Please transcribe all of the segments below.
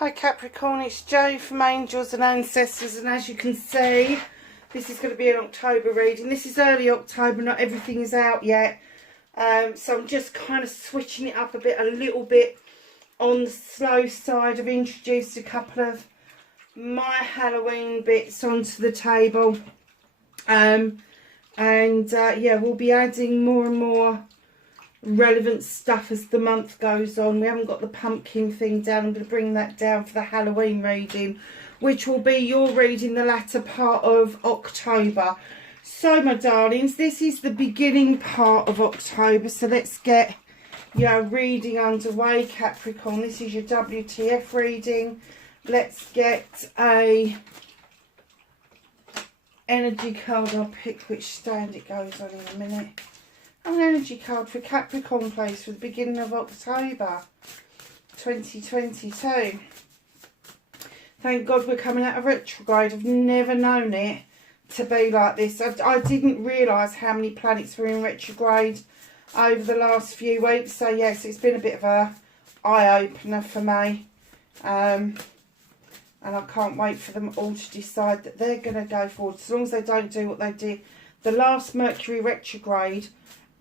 Hi Capricorn, it's Jo from Angels and Ancestors, and as you can see, this is going to be an October reading. This is early October, not everything is out yet, so I'm just kind of switching it up a little bit on the slow side. I've introduced a couple of my Halloween bits onto the table, yeah, we'll be adding more and more relevant stuff as the month goes on. We haven't got the pumpkin thing down. I'm going to bring that down for the Halloween reading, which will be your reading the latter part of October. So my darlings, this is the beginning part of October, so let's get your reading underway, Capricorn. This is your WTF reading. Let's get a energy card. I'll pick which stand it goes on in a minute. An energy card for Capricorn place for the beginning of October 2022. Thank God we're coming out of retrograde. I've never known it to be like this. I didn't realise how many planets were in retrograde over the last few weeks. So yes, it's been a bit of a eye-opener for me. And I can't wait for them all to decide that they're going to go forward. As long as they don't do what they did. The last Mercury retrograde,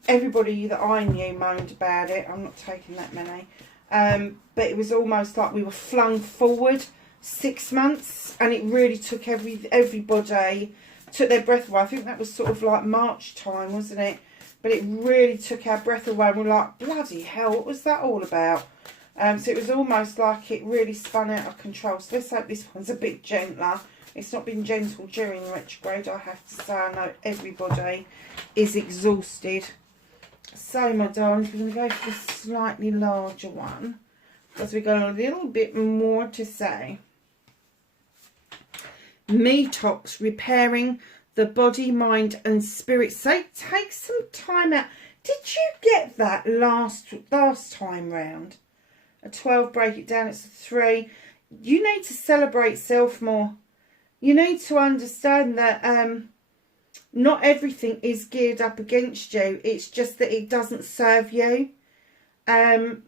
everybody that I knew moaned about it. I'm not taking that many. But it was almost like we were flung forward 6 months, and it really took everybody, took their breath away. I think that was sort of like March time, wasn't it? But it really took our breath away, and we're like, bloody hell, what was that all about? So it was almost like it really spun out of control. So let's hope this one's a bit gentler. It's not been gentle during retrograde, I have to say. I know everybody is exhausted. So, my darlings, we're going to go for the slightly larger one, because we've got a little bit more to say. Detox, repairing the body, mind and spirit. So, take some time out. Did you get that last time round? A 12, break it down, it's a 3. You need to celebrate self more. You need to understand that not everything is geared up against you. It's just that it doesn't serve you. And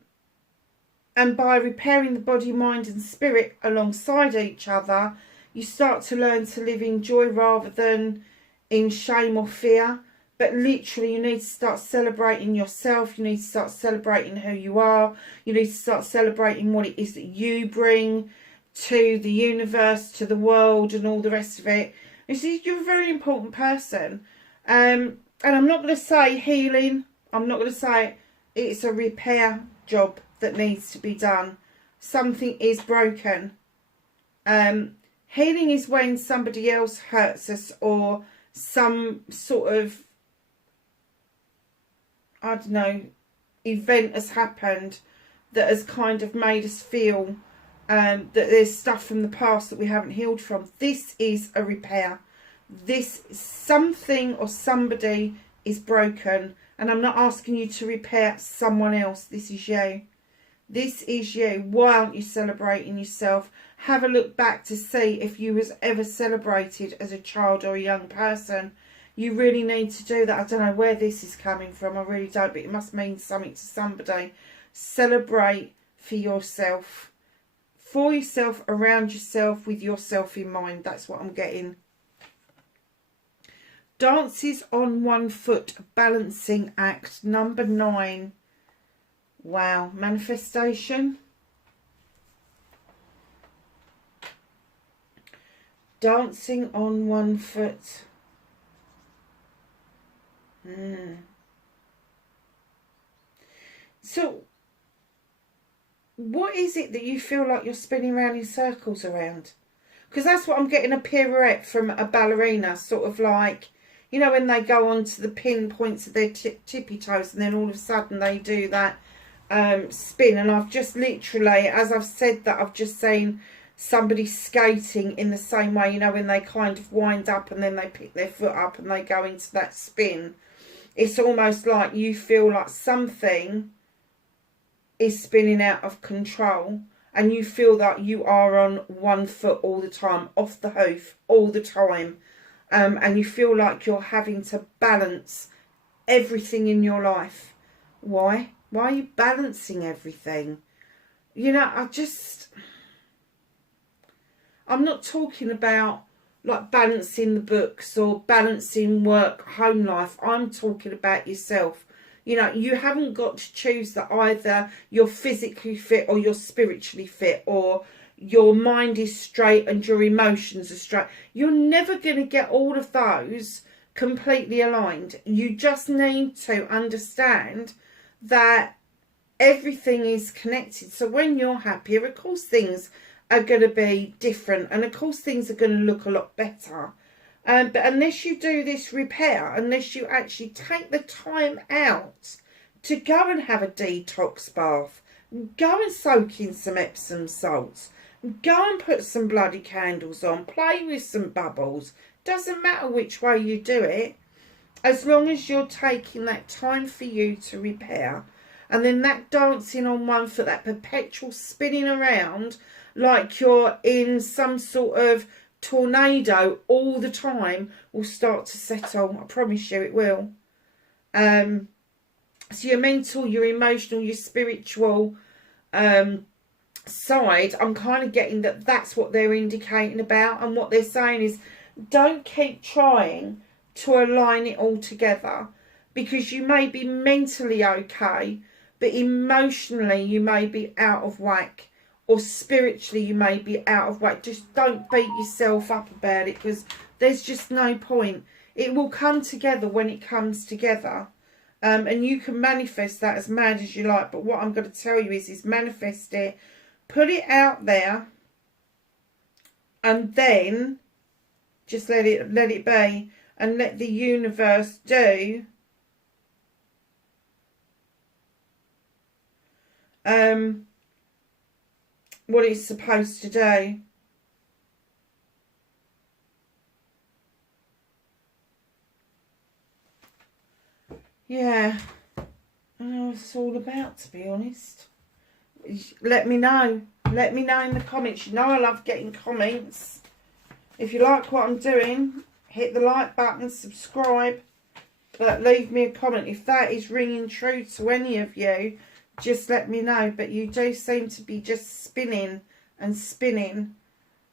by repairing the body, mind and spirit alongside each other, you start to learn to live in joy rather than in shame or fear. But literally, you need to start celebrating yourself. You need to start celebrating who you are. You need to start celebrating what it is that you bring to the universe, to the world, and all the rest of it. You see, you're a very important person. And I'm not going to say healing. I'm not going to say it's a repair job that needs to be done. Something is broken. Healing is when somebody else hurts us, or some sort of, I don't know, event has happened that has kind of made us feel that there's stuff from the past that we haven't healed from. This is a repair. This, something or somebody is broken, and I'm not asking you to repair someone else. This is you. This is you. Why aren't you celebrating yourself? Have a look back to see if you was ever celebrated as a child or a young person. You really need to do that. I don't know where this is coming from. I really don't, but it must mean something to somebody. Celebrate for yourself. For yourself, around yourself, with yourself in mind. That's what I'm getting. Dances on one foot, balancing act, number 9. Wow, manifestation. Dancing on one foot. So, what is it that you feel like you're spinning around in circles around? Because that's what I'm getting, a pirouette from a ballerina, sort of like, you know, when they go on to the pin points of their tippy toes, and then all of a sudden they do that spin. And I've just literally, as I've said that, I've just seen somebody skating in the same way, you know, when they kind of wind up and then they pick their foot up and they go into that spin. It's almost like you feel like something is spinning out of control, and you feel that you are on one foot all the time, off the hoof all the time, and you feel like you're having to balance everything in your life. Why? Why are you balancing everything? You know, I'm not talking about like balancing the books or balancing work, home life. I'm talking about yourself. You know, you haven't got to choose that either you're physically fit or you're spiritually fit, or your mind is straight and your emotions are straight. You're never going to get all of those completely aligned. You just need to understand that everything is connected. So when you're happier, of course things are going to be different, and of course things are going to look a lot better. But unless you do this repair, unless you actually take the time out to go and have a detox bath, go and soak in some Epsom salts, go and put some bloody candles on, play with some bubbles, doesn't matter which way you do it, as long as you're taking that time for you to repair. And then that dancing on one foot, that perpetual spinning around like you're in some sort of tornado all the time, will start to settle. I promise you it will. So your mental, your emotional, your spiritual side, I'm kind of getting that that's what they're indicating about. And what they're saying is, don't keep trying to align it all together, because you may be mentally okay, but emotionally you may be out of whack, or spiritually you may be out of whack. Just don't beat yourself up about it, because there's just no point. It will come together when it comes together. And you can manifest that as mad as you like. But what I'm going to tell you is manifest it. Put it out there. And then just let it be. And let the universe do what it's supposed to do. Yeah, I know what it's all about, to be honest. Let me know. Let me know in the comments. You know I love getting comments. If you like what I'm doing, hit the like button, subscribe, but leave me a comment. If that is ringing true to any of you, just let me know. But you do seem to be just spinning and spinning,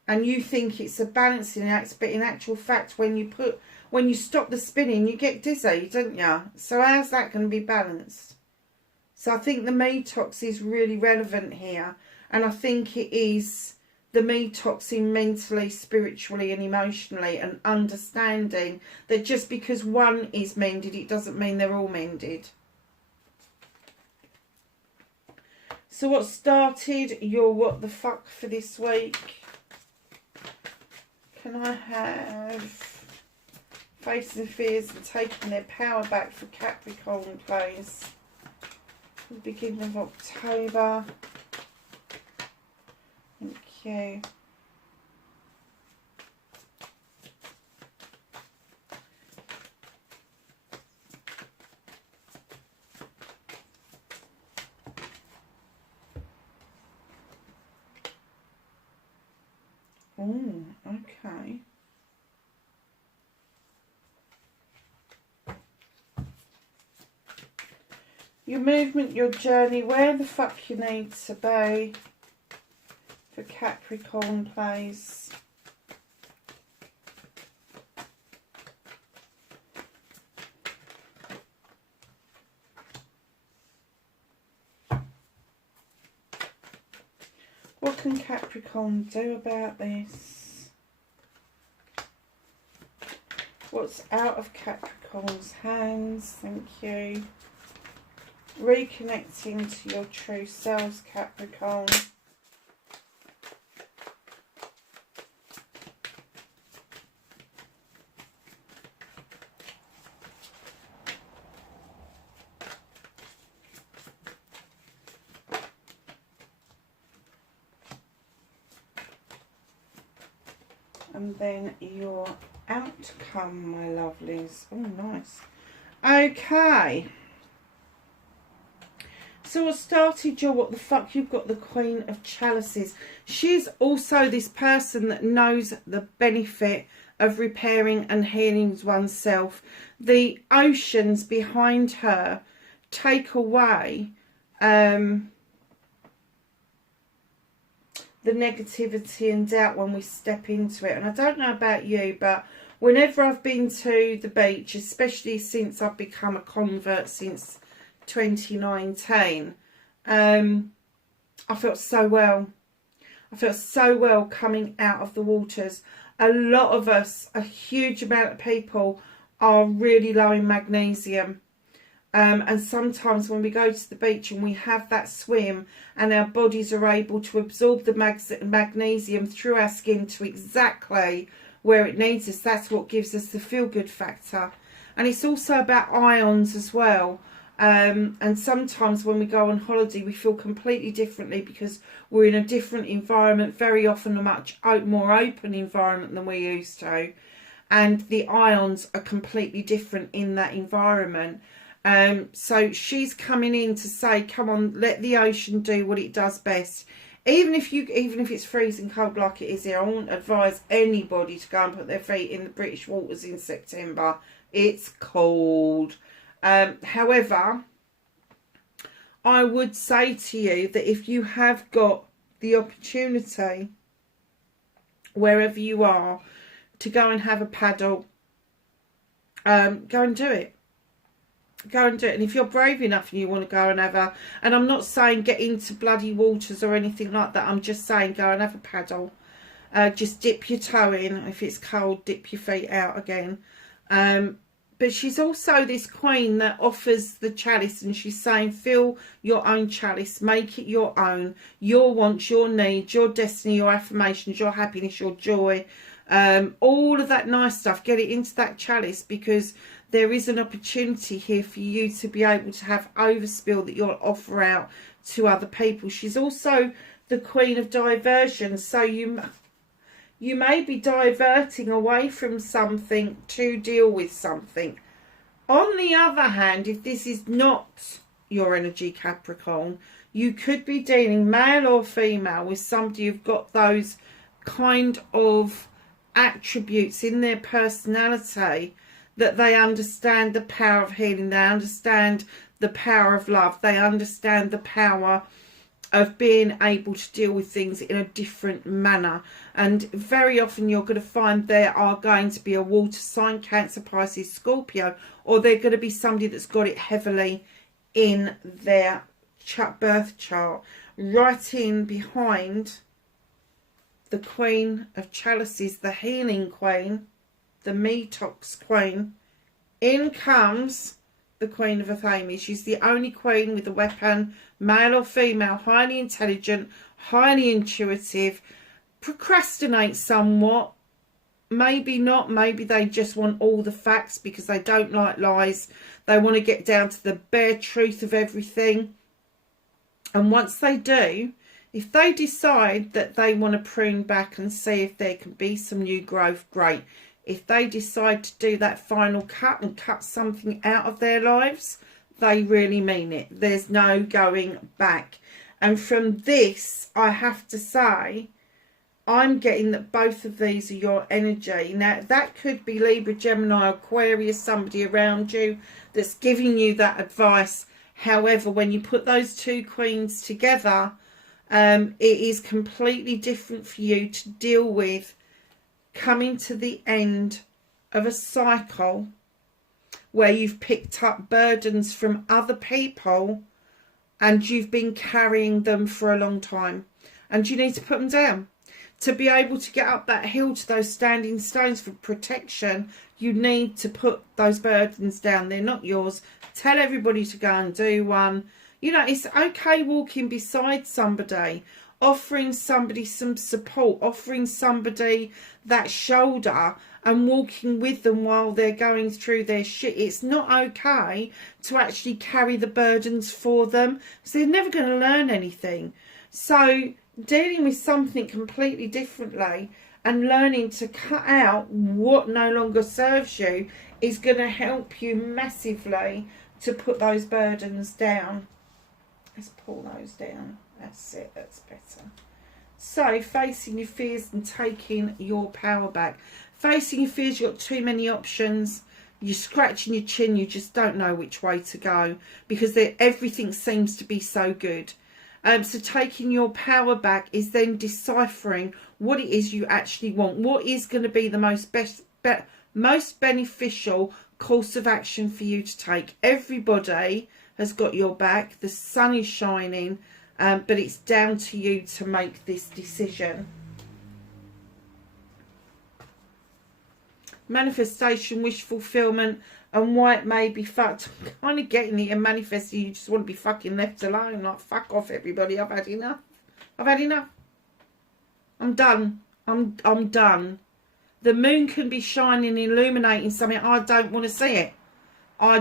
and you think it's a balancing act, but in actual fact, when you stop the spinning, you get dizzy, don't you? So how's that going to be balanced? So I think the detox is really relevant here, and I think it is the detoxing mentally, spiritually and emotionally, and understanding that just because one is mended, it doesn't mean they're all mended. So what started your what the fuck for this week? Can I have facing fears and taking their power back for Capricorn, please? The beginning of October. Thank you. Oh, okay. Your movement, your journey, where the fuck you need to be for Capricorn, please. What can Capricorn do about this? What's out of Capricorn's hands? Thank you. Reconnecting to your true selves, Capricorn. And then your outcome, my lovelies. Oh, nice. Okay. So what started your what the fuck? You've got the Queen of Chalices. She's also this person that knows the benefit of repairing and healing oneself. The oceans behind her take away the negativity and doubt when we step into it. And I don't know about you, but whenever I've been to the beach, especially since I've become a convert since 2019, I felt so well. I felt so well coming out of the waters. A lot of us, a huge amount of people, are really low in magnesium. And sometimes when we go to the beach and we have that swim and our bodies are able to absorb the magnesium through our skin to exactly where it needs us, that's what gives us the feel-good factor. And it's also about ions as well. And sometimes when we go on holiday, we feel completely differently because we're in a different environment, very often a much more open environment than we're used to. And the ions are completely different in that environment. So she's coming in to say, come on, let the ocean do what it does best. Even if it's freezing cold like it is here, I won't advise anybody to go and put their feet in the British waters in September. It's cold. However, I would say to you that if you have got the opportunity, wherever you are, to go and have a paddle, go and do it. Go and do it. And if you're brave enough and you want to go and have a, and I'm not saying get into bloody waters or anything like that, I'm just saying go and have a paddle. Just dip your toe in. If it's cold, dip your feet out again. But she's also this queen that offers the chalice, and she's saying fill your own chalice, make it your own, your wants, your needs, your destiny, your affirmations, your happiness, your joy, all of that nice stuff. Get it into that chalice, because there is an opportunity here for you to be able to have overspill that you'll offer out to other people. She's also the queen of diversion, so you may be diverting away from something to deal with something. On the other hand, if this is not your energy, Capricorn, you could be dealing, male or female, with somebody who've got those kind of attributes in their personality, that they understand the power of healing, they understand the power of love, they understand the power of being able to deal with things in a different manner. And very often you're going to find there are going to be a water sign, Cancer, Pisces, Scorpio, or they're going to be somebody that's got it heavily in their birth chart. Right in behind the Queen of Chalices, the healing queen, the Metox queen, in comes the Queen of Athame. She's the only queen with a weapon, male or female, highly intelligent, highly intuitive, procrastinates somewhat, maybe not, maybe they just want all the facts because they don't like lies. They want to get down to the bare truth of everything. And once they do, if they decide that they want to prune back and see if there can be some new growth, great. If they decide to do that final cut and cut something out of their lives, they really mean it. There's no going back. And from this, I have to say, I'm getting that both of these are your energy. Now, that could be Libra, Gemini, Aquarius, somebody around you that's giving you that advice. However, when you put those two queens together, it is completely different for you to deal with coming to the end of a cycle where you've picked up burdens from other people and you've been carrying them for a long time, and you need to put them down. To be able to get up that hill to those standing stones for protection, you need to put those burdens down. They're not yours. Tell everybody to go and do one. You know, it's okay walking beside somebody, offering somebody some support, offering somebody that shoulder and walking with them while they're going through their shit. It's not okay to actually carry the burdens for them, because they're never going to learn anything. So dealing with something completely differently and learning to cut out what no longer serves you is going to help you massively to put those burdens down. Let's pull those down. That's it. That's better. So, facing your fears and taking your power back. Facing your fears, you've got too many options. You're scratching your chin. You just don't know which way to go, because everything seems to be so good. So taking your power back is then deciphering what it is you actually want. What is going to be the most beneficial course of action for you to take. Everybody has got your back. The sun is shining, but it's down to you to make this decision. Manifestation, wish fulfillment, and why it may be fucked. I'm kind of getting it and manifesting. You just want to be fucking left alone. Like, fuck off, everybody. I've had enough. I've had enough. I'm done. I'm done. The moon can be shining, illuminating something. I don't want to see it. I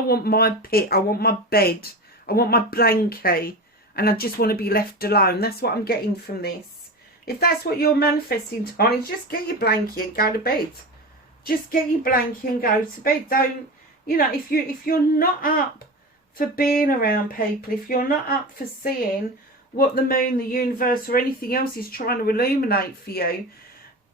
want my pit. I want my bed. I want my blankie. And I just want to be left alone. That's what I'm getting from this. If that's what you're manifesting, darling, just get your blankie and go to bed. Just get your blankie and go to bed. Don't, you know, if you're not up for being around people, if you're not up for seeing what the moon, the universe, or anything else is trying to illuminate for you,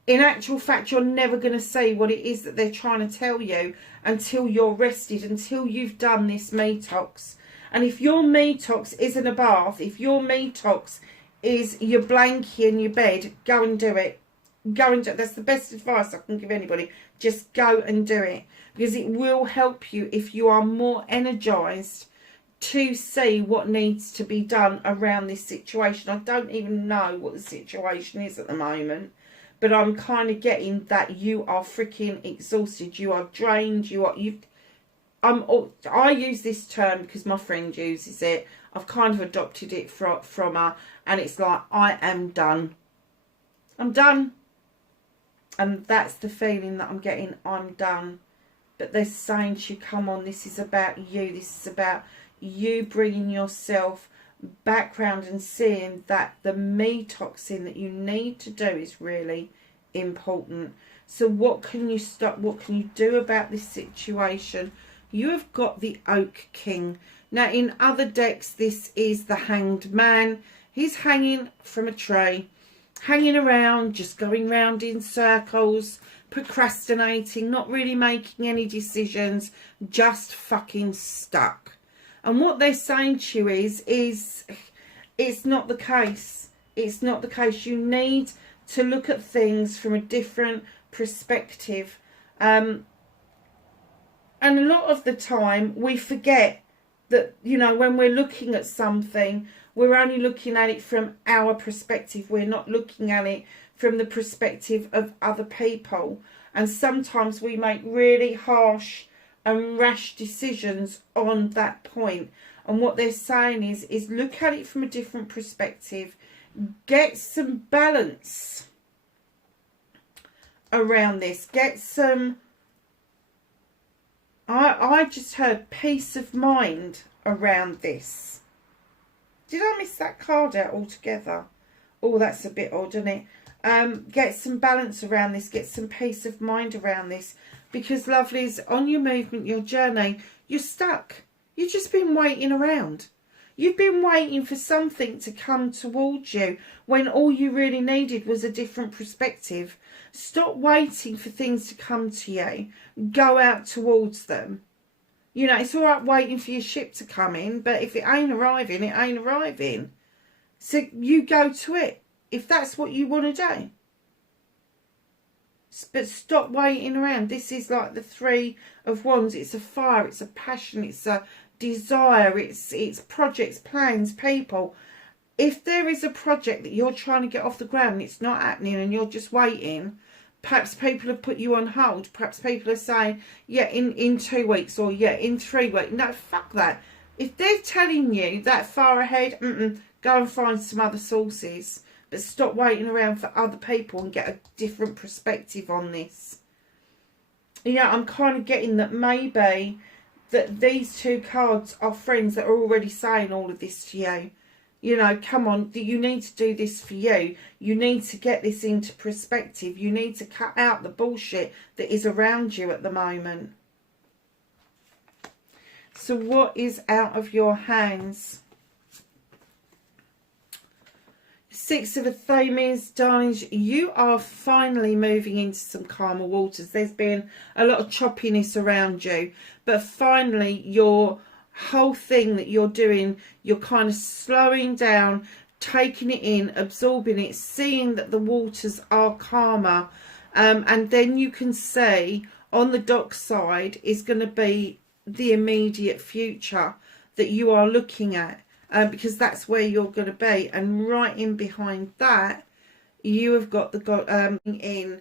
in actual fact, you're never going to see what it is that they're trying to tell you until you're rested, until you've done this detox. And if your detox isn't a bath, if your detox is your blankie in your bed, go and do it. Go and do it. That's the best advice I can give anybody. Just go and do it, because it will help you if you are more energized to see what needs to be done around this situation. I don't even know what the situation is at the moment, but I'm kind of getting that you are freaking exhausted. You are drained. I use this term because my friend uses it. I've kind of adopted it from her, and it's like, I am done. I'm done. And that's the feeling that I'm getting. I'm done. But they're saying to you, come on, this is about you. This is about you bringing yourself back round and seeing that the detoxing that you need to do is really important. So what can you stop? What can you do about this situation? You have got the Oak King. Now, in other decks, this is the Hanged Man. He's hanging from a tree, hanging around, just going round in circles, procrastinating, not really making any decisions, just fucking stuck. And what they're saying to you is it's not the case. It's not the case. You need to look at things from a different perspective. And a lot of the time we forget that, you know, when we're looking at something, we're only looking at it from our perspective. We're not looking at it from the perspective of other people. And sometimes we make really harsh and rash decisions on that point. And what they're saying is look at it from a different perspective. Get some balance around this. Get some... I just heard peace of mind around this. Did I miss that card out altogether? Oh, that's a bit odd, isn't it? Get some balance around this. Get some peace of mind around this. Because, lovelies, on your movement, your journey, you're stuck. You've just been waiting around. You've been waiting for something to come towards you when all you really needed was a different perspective. Stop waiting for things to come to you. Go out towards them. You know, it's all right waiting for your ship to come in, but if it ain't arriving, it ain't arriving. So you go to it, if that's what you want to do. But stop waiting around. This is like the Three of Wands. It's a fire, it's a passion, it's a desire, it's projects, plans, people. If there is a project that you're trying to get off the ground and it's not happening and you're just waiting, perhaps people have put you on hold. Perhaps people are saying, yeah, in 2 weeks, or yeah, in 3 weeks. No, fuck that. If they're telling you that far ahead, go and find some other sources. But stop waiting around for other people and get a different perspective on this. You know, I'm kind of getting that maybe that these two cards are friends that are already saying all of this to you. You know, come on, you need to do this for you. You need to get this into perspective. You need to cut out the bullshit that is around you at the moment. So what is out of your hands? Six of Athames, darlings, you are finally moving into some calmer waters. There's been a lot of choppiness around you, but finally you're whole thing that you're doing, you're kind of slowing down, taking it in, absorbing it, seeing that the waters are calmer, and then you can see on the dock side is going to be the immediate future that you are looking at, because that's where you're going to be. And right in behind that, you have got the in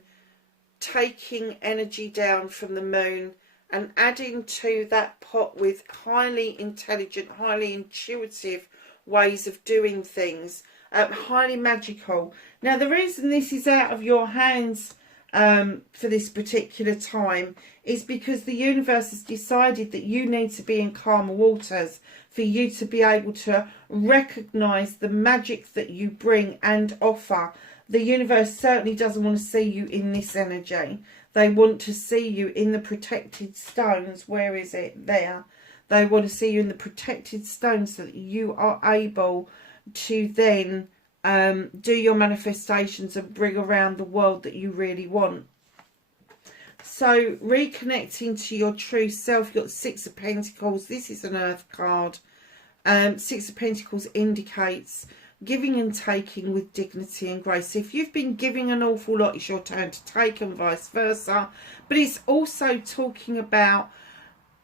taking energy down from the moon and adding to that pot with highly intelligent, highly intuitive ways of doing things, highly magical. Now, the reason this is out of your hands for this particular time is because the universe has decided that you need to be in calmer waters for you to be able to recognize the magic that you bring and offer. The universe certainly doesn't want to see you in this energy. They want to see you in the protected stones. Where is it? There. They want to see you in the protected stones so that you are able to then do your manifestations and bring around the world that you really want. So reconnecting to your true self, you've got Six of Pentacles. This is an Earth card. Six of Pentacles indicates giving and taking with dignity and grace. So if you've been giving an awful lot, it's your turn to take, and vice versa. But it's also talking about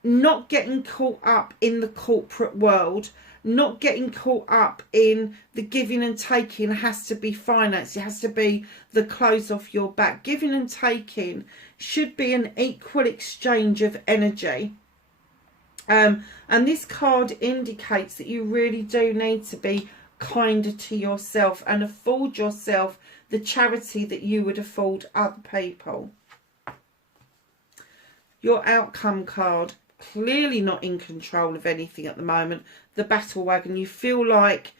not getting caught up in the corporate world, not getting caught up in the giving and taking. It has to be finance. It has to be the clothes off your back. Giving and taking should be an equal exchange of energy. And this card indicates that you really do need to be kinder to yourself and afford yourself the charity that you would afford other people. Your outcome card, clearly not in control of anything at the moment. The battle wagon, you feel like,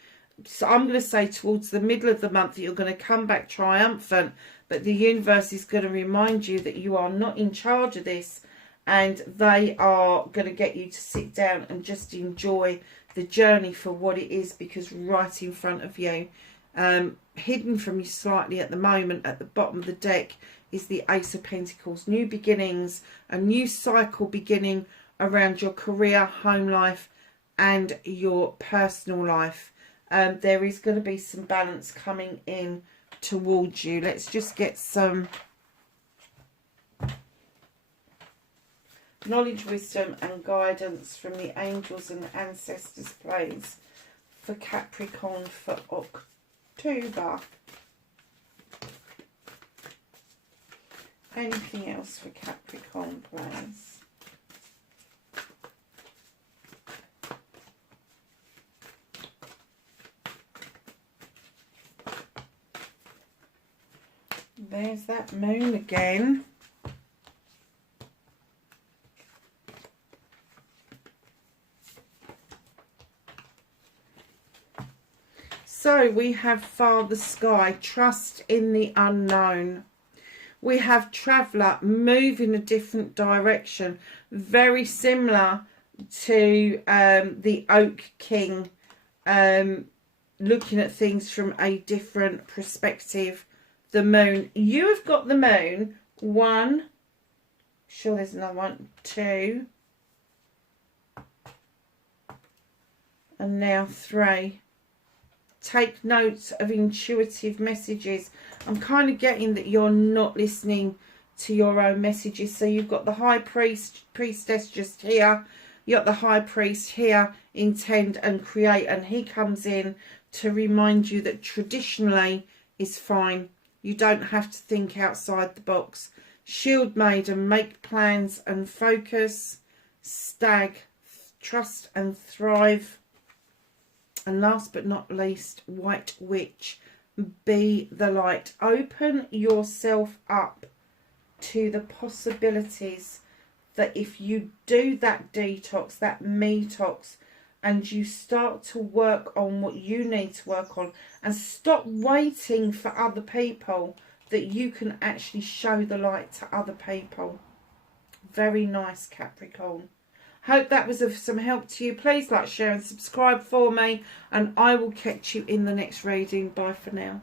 so I'm going to say towards the middle of the month that you're going to come back triumphant, but the universe is going to remind you that you are not in charge of this, and they are going to get you to sit down and just enjoy the journey for what it is, because right in front of you, hidden from you slightly at the moment at the bottom of the deck, is the Ace of Pentacles. New beginnings, a new cycle beginning around your career, home life and your personal life. There is going to be some balance coming in towards you. Let's just get some knowledge, wisdom and guidance from the angels and the ancestors, please, for Capricorn for October. Anything else for Capricorn, please? There's that moon again. So we have Father Sky, trust in the unknown. We have Traveller, move in a different direction. Very similar to the Oak King, looking at things from a different perspective. The moon. You have got the moon. 1. Sure, there's another one. 2. And now 3. Take notes of intuitive messages. I'm kind of getting that you're not listening to your own messages. So you've got the High Priestess just here. You've got the High Priest here, intend and create. And he comes in to remind you that traditionally is fine. You don't have to think outside the box. Shield Maiden, make plans and focus. Stag, trust and thrive. And last but not least, White Witch, be the light. Open yourself up to the possibilities that if you do that detox, that me-tox, and you start to work on what you need to work on and stop waiting for other people, that you can actually show the light to other people. Very nice, Capricorn. Hope that was of some help to you. Please like, share and subscribe for me, and I will catch you in the next reading. Bye for now.